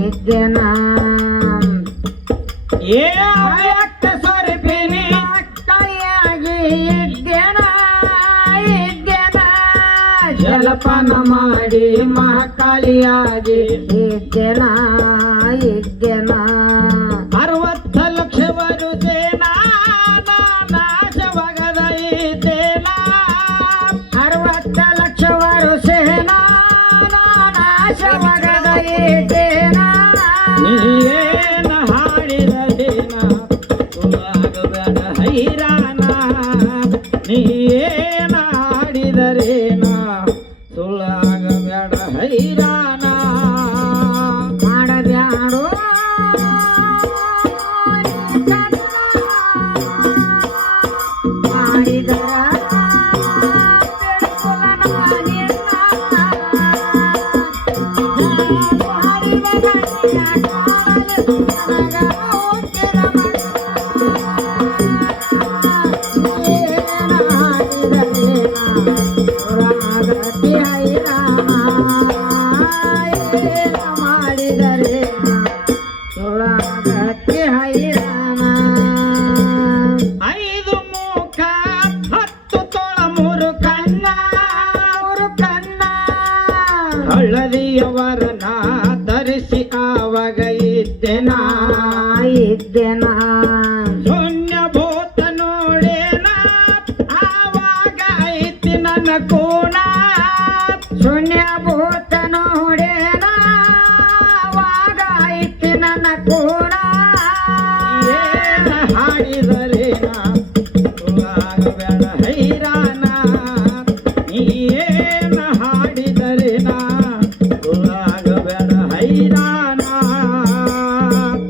ಇದ್ದೇನಾ ಏ ಅವ್ಯಕ್ತ ಸ್ವರೂಪಿಣಿ ಕಳಿಯಾಗಿ ಇದ್ದೇನಾ ಜಲಪಾನ ಮಾಡಿ ಮಹಾಕಾಳಿಯಾಗಿ ಇದ್ದೇನಾ 60 ಲಕ್ಷ ವರುಷೇನಾ ನಾಶವಾಗದ ಇದ್ದೇನಾ 60 ಲಕ್ಷ ವರುಷೇನಾ ನಾಶವಾಗದ ಇದ್ದೇನಾ ನೀನ ಹಾಡಿದರೇನ ತುಳಾಗಬೇಡ ಹೈರಾಣ ನೀನ ಹಾಡಿದರೇನ ತುಳಾಗಬೇಡ ಹೈರಾಣ ಮಾಡಬ್ಯಾಡೋ ಮಾಡಿದರ ಮಾಡಿದರೆ ತೊಳಗಕ್ಕೆ ಹೈರಾಣ 5 ಮುಖ 10 ತೊಳ 3 ಕಣ್ಣ ಹಳದಿಯವರನ ಧರಿಸಿ ಆವಾಗ ಇದ್ದೆನಾ ಶೂನ್ಯ ಭೂತ ನೋಡೇನ ಆವಾಗ ಐತಿ ನನ್ನ ಕೋಣ ಶೂನ್ಯ ಭೂತ ನೋಡೇನ ಆವಾಗ ಐತಿ ನನ್ನ ಕೋಣ